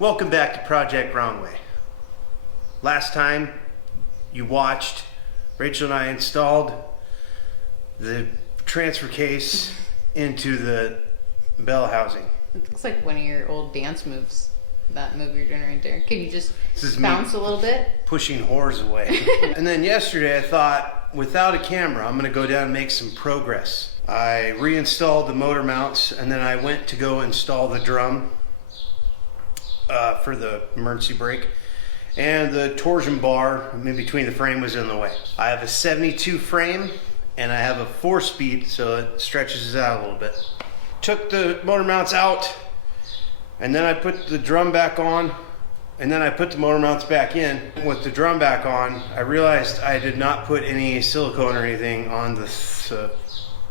Welcome back to Project Wrong Way. Last time you watched, Rachel and I installed the transfer case into the bell housing. It looks like one of your old dance moves. That move you're doing right there. Can you just bounce a little bit? Pushing whores away. And then yesterday I thought, without a camera, I'm gonna go down and make some progress. I reinstalled the motor mounts and then I went to go install the drum for the emergency brake. And the torsion bar in between the frame was in the way. I have a 72 frame and I have a 4-speed, so it stretches it out a little bit. Took the motor mounts out and then I put the drum back on and then I put the motor mounts back in. With the drum back on, I realized I did not put any silicone or anything on the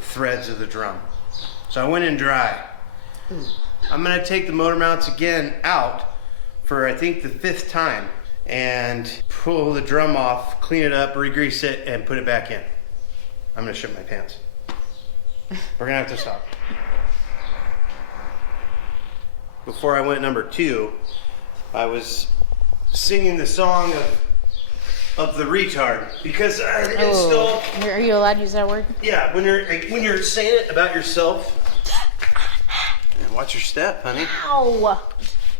threads of the drum. So I went in dry. I'm gonna take the motor mounts again out for I think the 5th time and pull the drum off, clean it up, re-grease it, and put it back in. I'm gonna shit my pants. We're gonna have to stop. Before I went number 2, I was singing the song of the retard because I installed. Are you allowed to use that word? Yeah, when you're saying it about yourself. And watch your step, honey. Ow!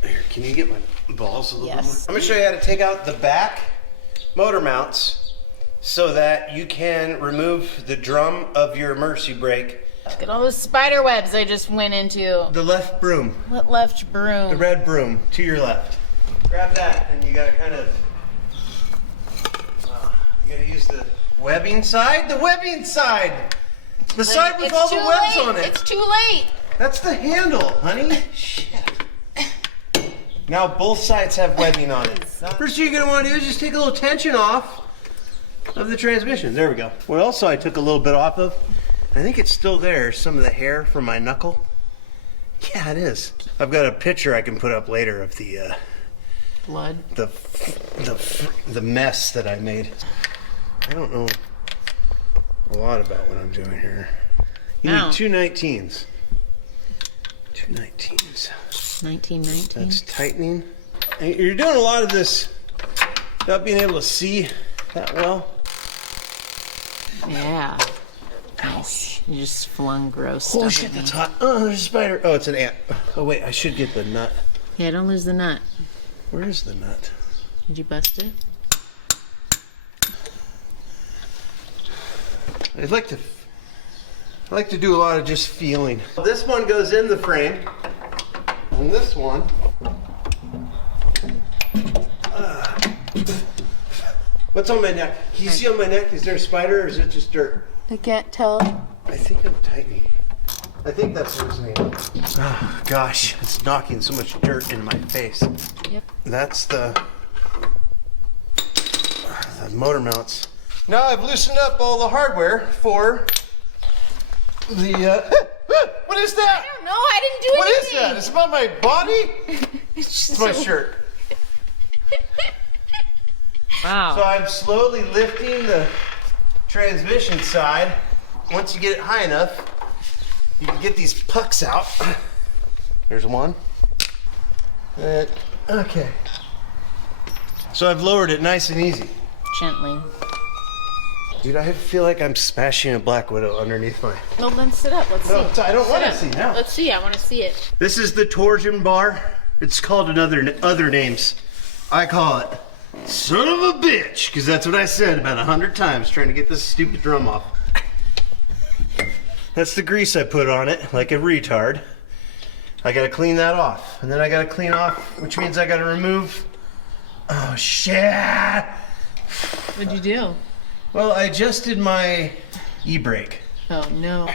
Here, can you get my balls a little bit more? Yes. I'm gonna show you how to take out the back motor mounts so that you can remove the drum of your emergency brake. Look at all those spider webs I just went into. The left broom. What left broom? The red broom to your left. Grab that and you gotta kind of, you gotta use the webbing side. The webbing side! The side with all the webs on it. It's too late. That's the handle, honey. Shit. Now both sides have webbing on it. First thing you're gonna wanna do is just take a little tension off of the transmission. There we go. What else I took a little bit off of, I think it's still there, some of the hair from my knuckle. Yeah, it is. I've got a picture I can put up later of the Blood. the mess that I made. I don't know a lot about what I'm doing here. You need 2 19s. 2 19s. 1919. That's tightening. And you're doing a lot of this without being able to see that well. Yeah. Nice. You just flung gross Oh stuff shit, at me. that's hot. Oh, there's a spider. Oh, it's an ant. Oh wait, I should get the nut. Yeah, don't lose the nut. Where is the nut? Did you bust it? I like to do a lot of just feeling. This one goes in the frame, and this one. What's on my neck? Can you see on my neck? Is there a spider or is it just dirt? I can't tell. I think I'm tightening. I think that's loosening. Oh gosh, it's knocking so much dirt into my face. Yep. That's the motor mounts. Now I've loosened up all the hardware for the, what is that? I don't know, I didn't do What is anything. that? It's about my body? It's my shirt. Wow. So I'm slowly lifting the transmission side. Once you get it high enough, you can get these pucks out. There's one. Okay. So I've lowered it nice and easy. Gently. Dude, I feel like I'm smashing a Black Widow underneath my... Well, then sit up. Let's see. I don't want to Sit see up. now. Let's see. I want to see it. This is the torsion bar. It's called other names. I call it son of a bitch, because that's what I said about 100 times trying to get this stupid drum off. That's the grease I put on it, like a retard. I gotta clean that off. And then I gotta clean off, which means I gotta remove... Oh, shit! What'd you do? Well, I adjusted my e-brake. Oh, no.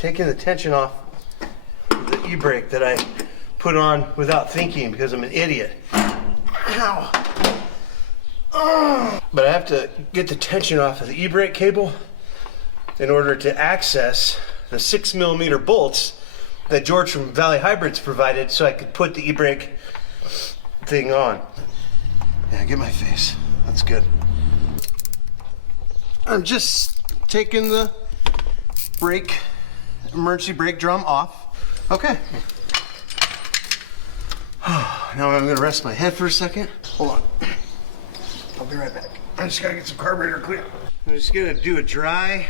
Taking the tension off the e-brake that I put on without thinking because I'm an idiot. Ow! Oh. But I have to get the tension off of the e-brake cable in order to access the 6mm bolts that George from Valley Hybrids provided so I could put the e-brake thing on. Yeah, get my face. That's good. I'm just taking the emergency brake drum off. Okay. Now I'm gonna rest my head for a second. Hold on. I'll be right back. I just gotta get some carburetor clear. I'm just gonna do a dry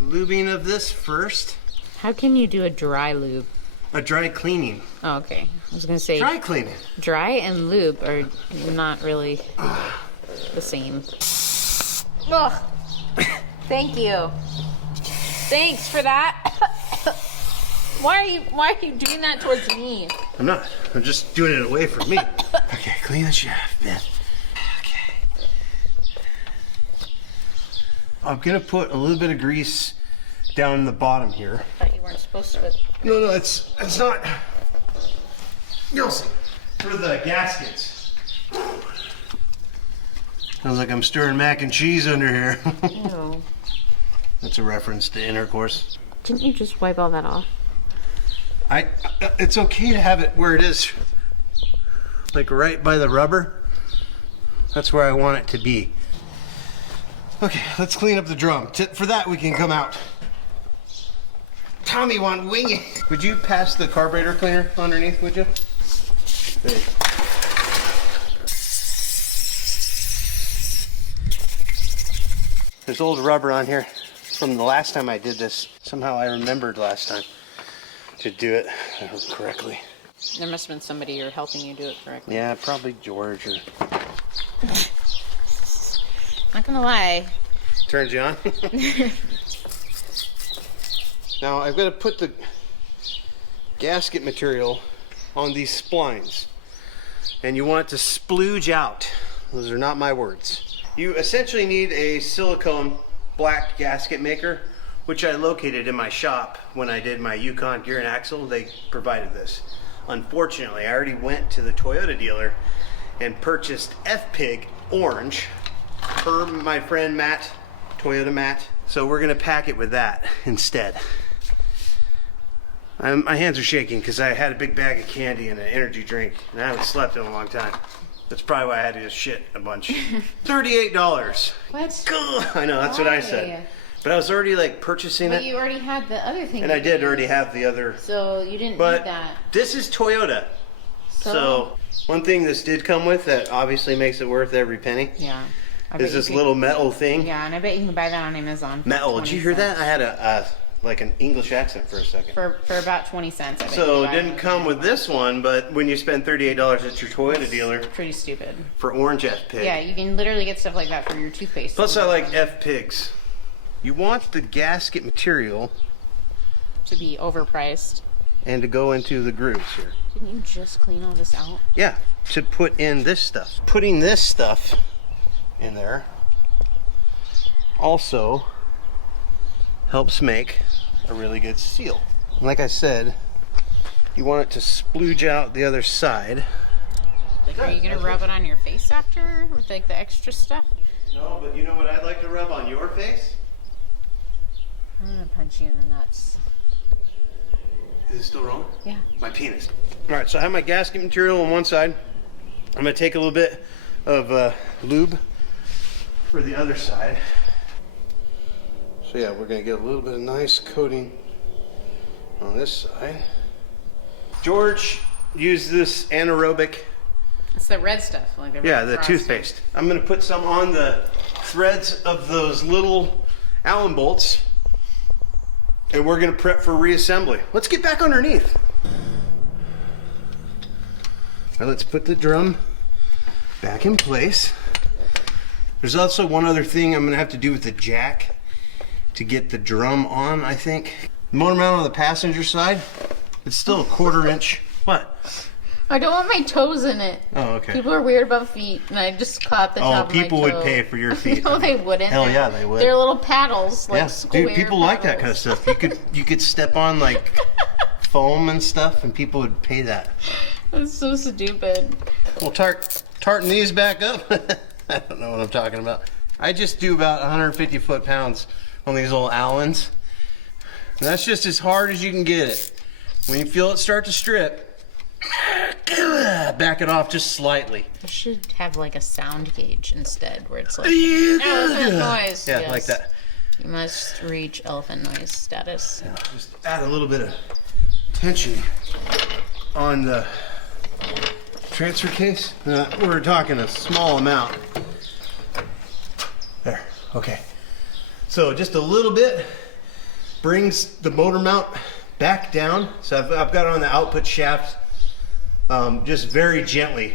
lubing of this first. How can you do a dry lube? A dry cleaning. Oh, okay. I was gonna say Dry cleaning. dry and lube are not really the same. Ugh. Thank you. Thanks for that. Why are you doing that towards me? I'm not. I'm just doing it away from me. Okay, clean the shaft, man. Okay. I'm gonna put a little bit of grease down in the bottom here. I thought you weren't supposed to. No, it's not. You'll see. For the gaskets. Sounds like I'm stirring mac and cheese under here. Ew. That's a reference to intercourse. Didn't you just wipe all that off? It's okay to have it where it is, like right by the rubber. That's where I want it to be. Okay, let's clean up the drum. For that, we can come out. Tommy want wing it. Would you pass the carburetor cleaner underneath, would you? There you go. There's old rubber on here from the last time I did this. Somehow I remembered last time to do it correctly. There must have been somebody you're helping you do it correctly. Yeah, probably George or... Not gonna lie. Turns you on? Now I've got to put the gasket material on these splines. And you want it to splooge out. Those are not my words. You essentially need a silicone black gasket maker, which I located in my shop when I did my Yukon gear and axle. They provided this. Unfortunately, I already went to the Toyota dealer and purchased FPIG orange per my friend Matt, Toyota Matt. So we're gonna pack it with that instead. My hands are shaking because I had a big bag of candy and an energy drink, and I haven't slept in a long time. That's probably why I had to just shit a bunch. $38. What? I know, that's what I said. But I was already like purchasing But it. you already had the other thing. And I did already have the other. So you didn't But need that. this is Toyota. So one thing this did come with that obviously makes it worth every penny Yeah. is this little metal thing. Yeah, and I bet you can buy that on Amazon. For Metal. 20 Did you hear cents. that? I had like an English accent for a second. For about 20 cents. I bet you So can it buy didn't on come with Amazon. this one, but when you spend $38 at your Toyota dealer Pretty stupid. for orange FPIG. Yeah, you can literally get stuff like that for your toothpaste. Plus I like FPIGs. You want the gasket material to be overpriced. and to go into the grooves here. Didn't you just clean all this out? Yeah, to put in this stuff. Putting this stuff in there also helps make a really good seal. Like I said, you want it to splooge out the other side. Like, are you gonna rub it on your face after with like the extra stuff? No, but you know what I'd like to rub on your face? I'm gonna punch you in the nuts. Is it still rolling? Yeah. My penis. All right, so I have my gasket material on one side. I'm gonna take a little bit of lube for the other side. So yeah, we're gonna get a little bit of nice coating on this side. George used this anaerobic. It's the red stuff, like the Yeah, red the frosting. toothpaste. I'm gonna put some on the threads of those little Allen bolts, and we're gonna prep for reassembly. Let's get back underneath. All right, let's put the drum back in place. There's also one other thing I'm gonna have to do with the jack to get the drum on, I think. The motor mount on the passenger side, it's still a 1/4 inch. What? I don't want my toes in it. Oh, okay. People are weird about feet, and I just caught the top of my toe. People would pay for your feet. No, they wouldn't. Hell yeah, they would. They're little paddles, like Yeah, square dude, people like that kind of paddles. stuff. You could step on like foam and stuff, and people would pay that. That's so stupid. Well, tartan these back up. I don't know what I'm talking about. I just do about 150 foot-pounds on these little Allens. And that's just as hard as you can get it. When you feel it start to strip, back it off just slightly. You should have like a sound gauge instead, where it's like elephant noise. Yeah, Yes. like that. You must reach elephant noise status. Just add a little bit of tension on the transfer case. We're talking a small amount. There, okay. So just a little bit brings the motor mount back down. So I've got it on the output shaft just very gently.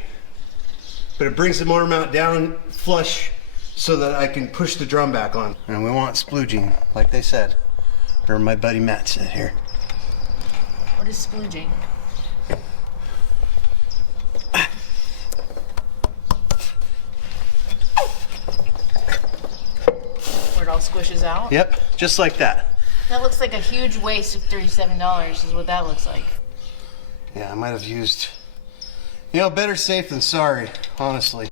But it brings the motor mount down flush so that I can push the drum back on. And we want splooging, like they said. Or my buddy Matt said here. What is splooging? Where it all squishes out? Yep, just like that. That looks like a huge waste of $37 is what that looks like. Yeah, I might have used, you know, better safe than sorry, honestly.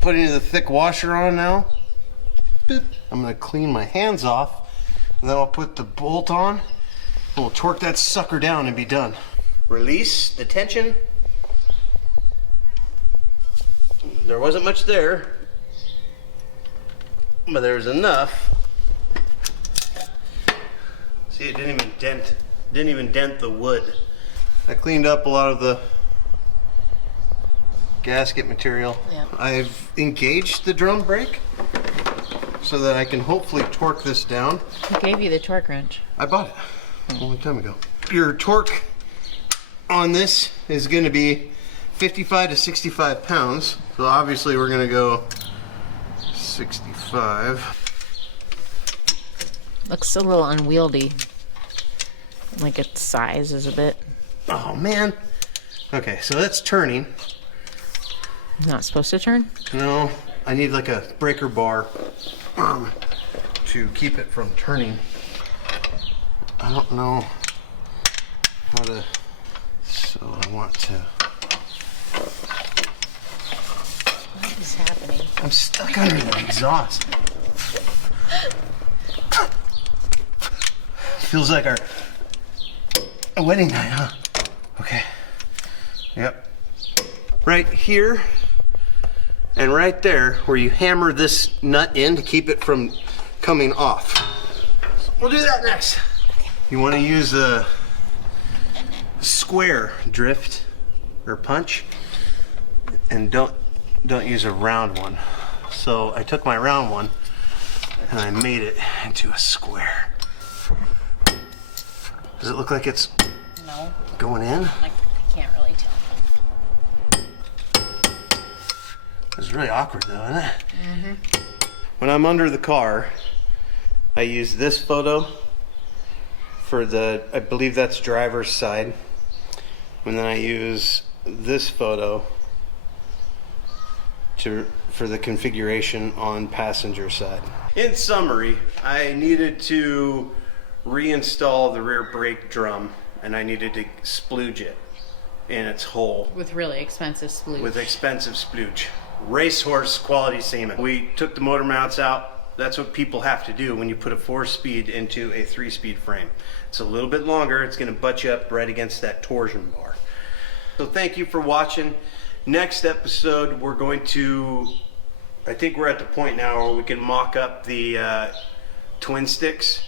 Putting the thick washer on now. Boop. I'm gonna clean my hands off, and then I'll put the bolt on, and we'll torque that sucker down and be done. Release the tension. There wasn't much there, but there was enough. See, it didn't even dent the wood. I cleaned up a lot of the gasket material. Yeah. I've engaged the drum brake so that I can hopefully torque this down. Who gave you the torque wrench? I bought it a long time ago. Your torque on this is going to be 55 to 65 pounds. So obviously we're going to go 65. Looks a little unwieldy. Like its size is a bit. Oh man. Okay, so that's turning. Not supposed to turn? No, I need like a breaker bar to keep it from turning. I don't know how to, so I want to. What is happening? I'm stuck under the exhaust. Feels like our wedding night, huh? Okay. Yep. Right here and right there where you hammer this nut in to keep it from coming off. So we'll do that next. You want to use a square drift or punch, and don't use a round one. So I took my round one and I made it into a square. Does it look like it's No. going in? I can't really tell. It's really awkward though, isn't it? Mm-hmm. When I'm under the car, I use this photo for the, I believe that's driver's side. And then I use this photo for the configuration on passenger side. In summary, I needed to reinstall the rear brake drum, and I needed to splooge it in its hole. With really expensive splooge. With expensive splooge. Racehorse quality semen. We took the motor mounts out. That's what people have to do when you put a 4-speed into a 3-speed frame. It's a little bit longer. It's going to butt you up right against that torsion bar. So thank you for watching. Next episode, we're going to, I think we're at the point now where we can mock up the twin sticks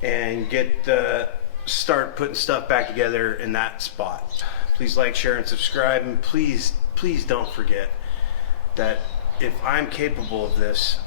and start putting stuff back together in that spot. Please like, share, and subscribe, and please don't forget that if I'm capable of this,